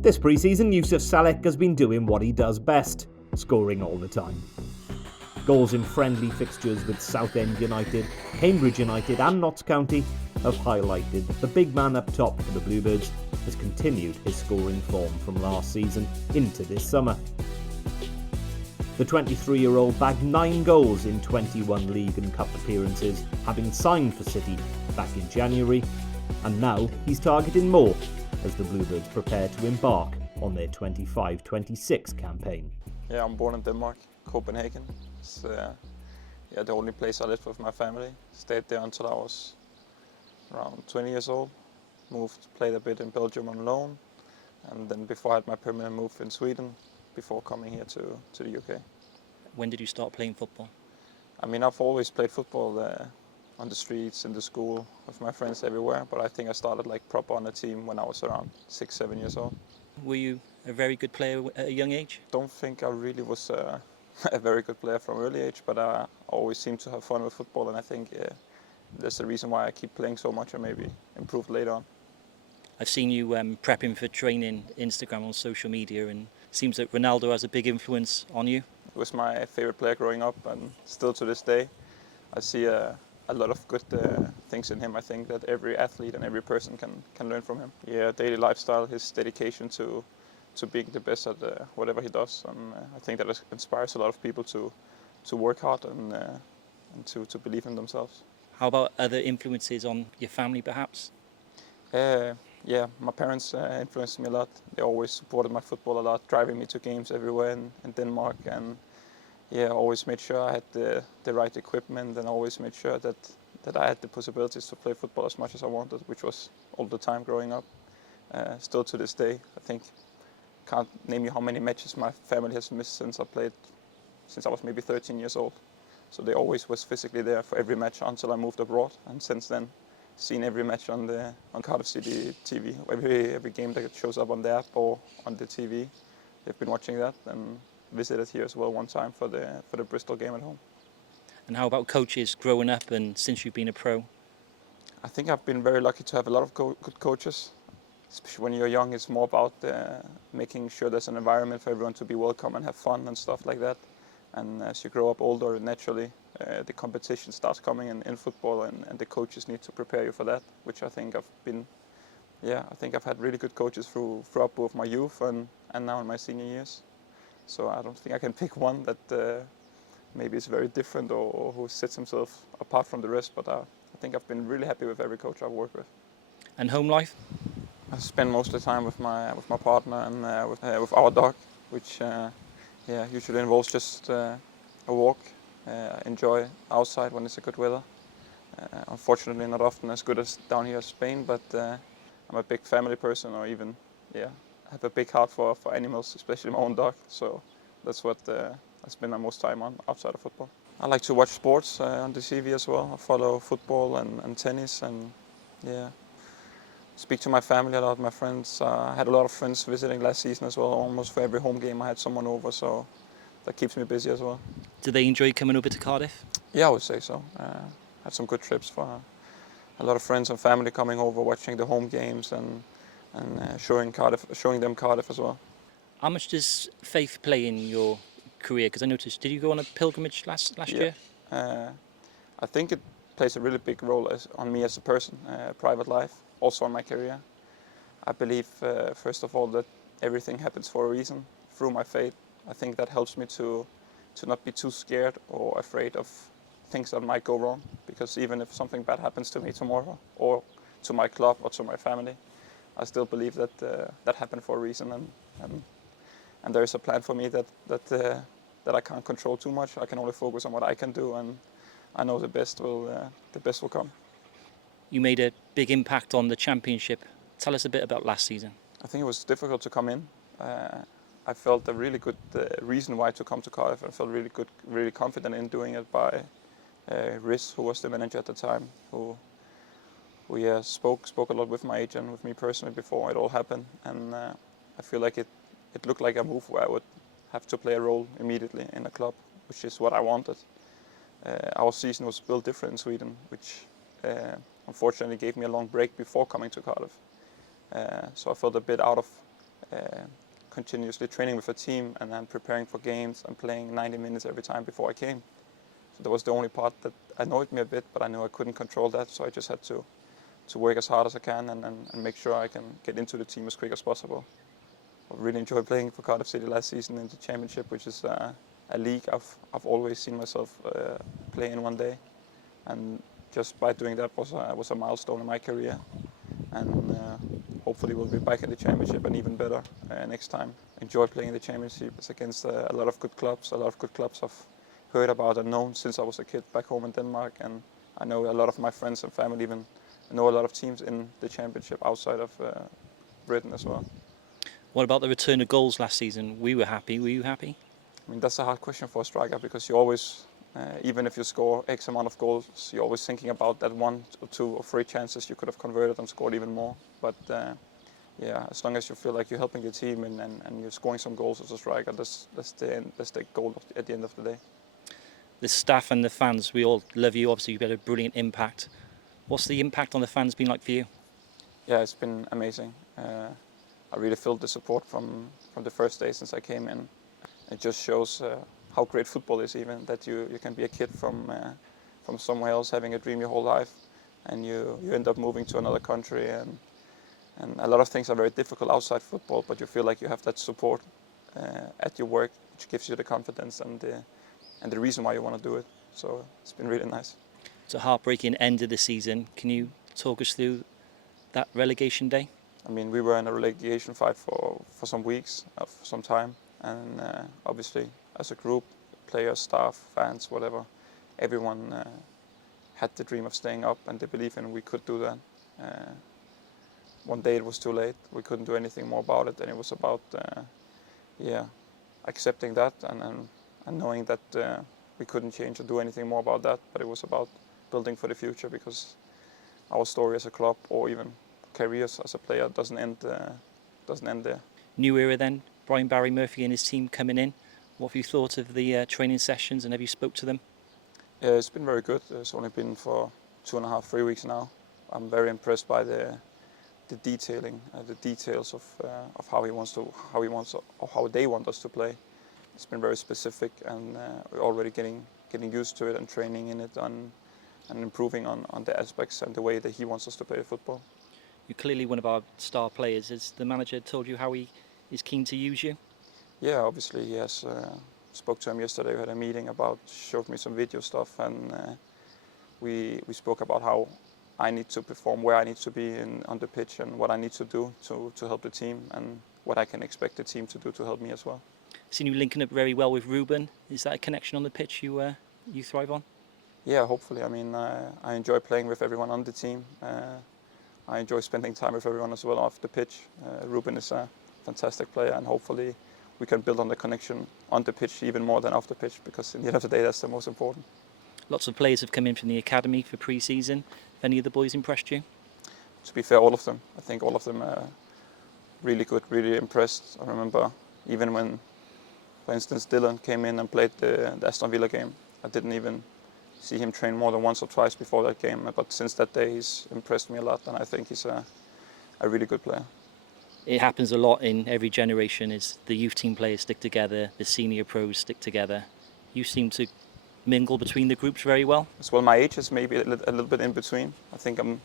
This pre-season, Yousef Salech has been doing what he does best, scoring all the time. Goals in friendly fixtures with Southend United, Cambridge United and Notts County have highlighted that the big man up top for the Bluebirds has continued his scoring form from last season into this summer. The 23-year-old bagged 9 goals in 21 league and cup appearances, having signed for City back in January, and now he's targeting more as the Bluebirds prepare to embark on their 25-26 campaign. Yeah, I'm born in Denmark, Copenhagen. It's the only place I lived with my family. Stayed there until I was around 20 years old. Played a bit in Belgium on loan, and then before I had my permanent move in Sweden, before coming here to the UK. When did you start playing football? I mean, I've always played football on the streets, in the school, with my friends everywhere, but I think I started like proper on a team when I was around 6-7 years old. Were you a very good player at a young age? Don't think I really was a very good player from early age, but I always seemed to have fun with football, and I think that's the reason why I keep playing so much and maybe improved later on. I've seen you prepping for training Instagram on social media, and it seems that Ronaldo has a big influence on you. He was my favorite player growing up, and still to this day I see a lot of good things in him. I think that every athlete and every person can learn from him. Yeah, daily lifestyle, his dedication to being the best at whatever he does, and I think that inspires a lot of people to work hard and to believe in themselves. How about other influences on your family, perhaps? Yeah, my parents influenced me a lot. They always supported my football a lot, driving me to games everywhere in Denmark, and yeah, always made sure I had the right equipment, and always made sure that I had the possibilities to play football as much as I wanted, which was all the time growing up. Still to this day, I think, can't name you how many matches my family has missed since I was maybe 13 years old. So they always was physically there for every match until I moved abroad, and since then seen every match on Cardiff City TV. Every game that shows up on the app or on the TV, they've been watching that, and visited here as well one time for the Bristol game at home. And how about coaches growing up and since you've been a pro? I think I've been very lucky to have a lot of good coaches. Especially when you're young, it's more about making sure there's an environment for everyone to be welcome and have fun and stuff like that. And as you grow up older, naturally, the competition starts coming in football, and the coaches need to prepare you for that, which I think I've had really good coaches throughout both my youth and now in my senior years. So I don't think I can pick one that maybe is very different or who sets himself apart from the rest, but I think I've been really happy with every coach I've worked with. And home life? I spend most of the time with my partner and with our dog, which usually involves just a walk. Enjoy outside when it's a good weather. Unfortunately, not often as good as down here in Spain, but I'm a big family person, or even have a big heart for animals, especially my own dog. So that's what I spend my most time on outside of football. I like to watch sports on the TV as well. I follow football and tennis, and speak to my family a lot, my friends. I had a lot of friends visiting last season as well. Almost for every home game I had someone over, so that keeps me busy as well. Do they enjoy coming over to Cardiff? Yeah, I would say so. Had some good trips for a lot of friends and family coming over, watching the home games and showing them Cardiff as well. How much does faith play in your career? Because I noticed, did you go on a pilgrimage last year? I think it plays a really big role on me as a person, private life, also on my career. I believe, first of all, that everything happens for a reason through my faith. I think that helps me to not be too scared or afraid of things that might go wrong, because even if something bad happens to me tomorrow, or to my club or to my family, I still believe that happened for a reason, and there is a plan for me that I can't control too much. I can only focus on what I can do, and I know the best will come. You made a big impact on the championship. Tell us a bit about last season. I think it was difficult to come in. I felt a really good reason why to come to Cardiff. I felt really confident in doing it by Riz, who was the manager at the time, who spoke a lot with my agent, with me personally before it all happened, and I feel like it looked like a move where I would have to play a role immediately in a club, which is what I wanted. Our season was built different in Sweden, which unfortunately gave me a long break before coming to Cardiff. So I felt a bit out continuously training with a team and then preparing for games and playing 90 minutes every time before I came. So that was the only part that annoyed me a bit, but I knew I couldn't control that, so I just had to work as hard as I can and make sure I can get into the team as quick as possible. I really enjoyed playing for Cardiff City last season in the Championship, which is a league I've always seen myself play in one day, and just by doing that was a milestone in my career. And hopefully we'll be back in the Championship and even better next time. Enjoy playing in the Championship. It's against a lot of good clubs. A lot of good clubs I've heard about and known since I was a kid back home in Denmark, and I know a lot of my friends and family even know a lot of teams in the Championship outside of Britain as well. What about the return of goals last season? We were happy. Were you happy? I mean, that's a hard question for a striker, because you always, even if you score X amount of goals, you're always thinking about that 1 or 2 or 3 chances you could have converted and scored even more. But yeah, as long as you feel like you're helping the team and you're scoring some goals as a striker, that's the goal at the end of the day. The staff and the fans, we all love you. Obviously, you've had a brilliant impact. What's the impact on the fans been like for you? Yeah, it's been amazing. I really felt the support from the first day since I came in. It just shows how great football is, even that you can be a kid from somewhere else having a dream your whole life, and you end up moving to another country, and a lot of things are very difficult outside football, but you feel like you have that support at your work, which gives you the confidence and the reason why you want to do it. So it's been really nice. It's a heartbreaking end of the season. Can you talk us through that relegation day? I mean, we were in a relegation fight for some weeks, for some time, and obviously as a group, players, staff, fans, whatever, everyone had the dream of staying up, and they believed in we could do that. One day it was too late. We couldn't do anything more about it, and it was about accepting that and knowing that we couldn't change or do anything more about that. But it was about building for the future, because our story as a club or even careers as a player doesn't end there. New era then, Brian Barry Murphy and his team coming in. What have you thought of the training sessions, and have you spoke to them? Yeah, it's been very good. It's only been for 2.5, 3 weeks now. I'm very impressed by the detailing, the details of how they want us to play. It's been very specific, and we're already getting used to it and training in it and improving on the aspects and the way that he wants us to play football. You're clearly one of our star players. Has the manager told you how he is keen to use you? Yeah, obviously he has. Spoke to him yesterday. We had a meeting showed me some video stuff, and we spoke about how I need to perform, where I need to be on the pitch, and what I need to do to help the team, and what I can expect the team to do to help me as well. Seen you linking up very well with Ruben. Is that a connection on the pitch you thrive on? Yeah, hopefully. I mean, I enjoy playing with everyone on the team. I enjoy spending time with everyone as well off the pitch. Ruben is a fantastic player, and hopefully we can build on the connection on the pitch even more than off the pitch, because in the end of the day, that's the most important. Lots of players have come in from the academy for pre-season. Have any of the boys impressed you? To be fair, all of them. I think all of them are really good, really impressed. I remember even when, for instance, Dylan came in and played the Aston Villa game. I didn't even see him train more than once or twice before that game, but since that day he's impressed me a lot, and I think he's a really good player. It happens a lot in every generation, is the youth team players stick together, the senior pros stick together. You seem to mingle between the groups very well. As well, my age is maybe a little bit in between. I think I'm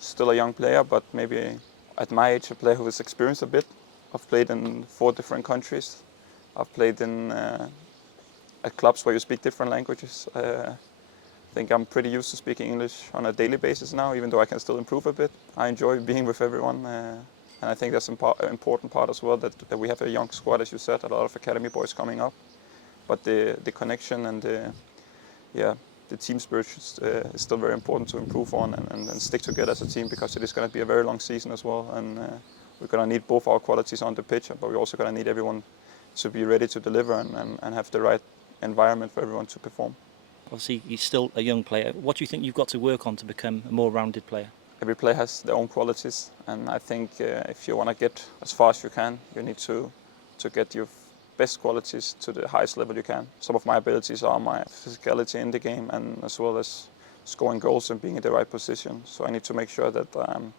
still a young player, but maybe at my age a player who has experienced a bit. I've played in 4 different countries. I've played in at clubs where you speak different languages. I think I'm pretty used to speaking English on a daily basis now, even though I can still improve a bit. I enjoy being with everyone, and I think that's an important part as well, that we have a young squad, as you said, a lot of academy boys coming up. But the connection and the team spirit is still very important to improve on and stick together as a team, because it is going to be a very long season as well, and we're going to need both our qualities on the pitch, but we're also going to need everyone to be ready to deliver and have the right environment for everyone to perform. Obviously, you're still a young player. What do you think you've got to work on to become a more rounded player? Every player has their own qualities, and I think if you want to get as far as you can, you need to get your best qualities to the highest level you can. Some of my abilities are my physicality in the game, and as well as scoring goals and being in the right position. So I need to make sure that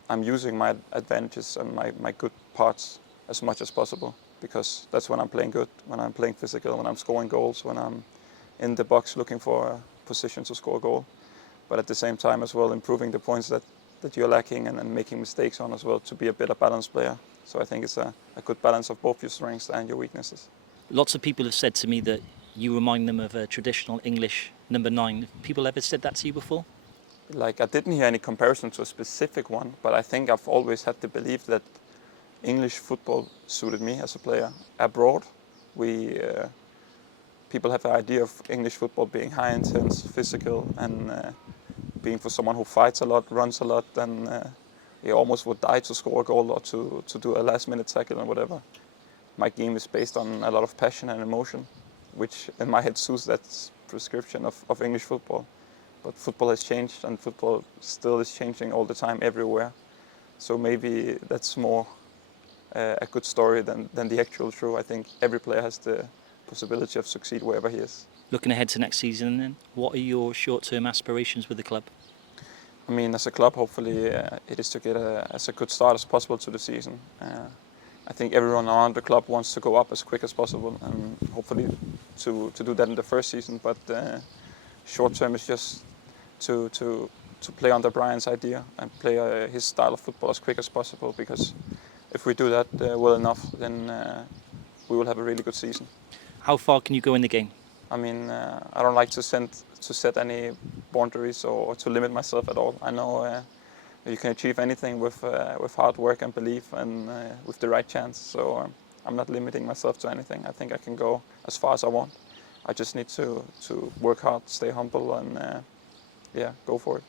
I'm using my advantages and my good parts as much as possible, because that's when I'm playing good, when I'm playing physical, when I'm scoring goals, when I'm in the box looking for a position to score a goal. But at the same time as well, improving the points that you're lacking and making mistakes on as well, to be a better balanced player. So I think it's a good balance of both your strengths and your weaknesses. Lots of people have said to me that you remind them of a traditional English number 9. Have people ever said that to you before? Like, I didn't hear any comparison to a specific one, but I think I've always had the belief that English football suited me as a player. Abroad, people have the idea of English football being high intense, physical, and being for someone who fights a lot, runs a lot, and he almost would die to score a goal or to do a last minute tackle and whatever. My game is based on a lot of passion and emotion, which in my head suits that prescription of English football. But football has changed, and football still is changing all the time everywhere. So maybe that's more a good story than the actual truth. I think every player has the possibility of succeed wherever he is. Looking ahead to next season then, what are your short-term aspirations with the club? I mean, as a club, hopefully it is to get as a good start as possible to the season. I think everyone around the club wants to go up as quick as possible, and hopefully to do that in the first season. But short term is just to play under Brian's idea and play his style of football as quick as possible, because if we do that well enough, then we will have a really good season. How far can you go in the game? I mean, I don't like to set any boundaries or to limit myself at all. I know you can achieve anything with hard work and belief and with the right chance. So I'm not limiting myself to anything. I think I can go as far as I want. I just need to work hard, stay humble, and go for it.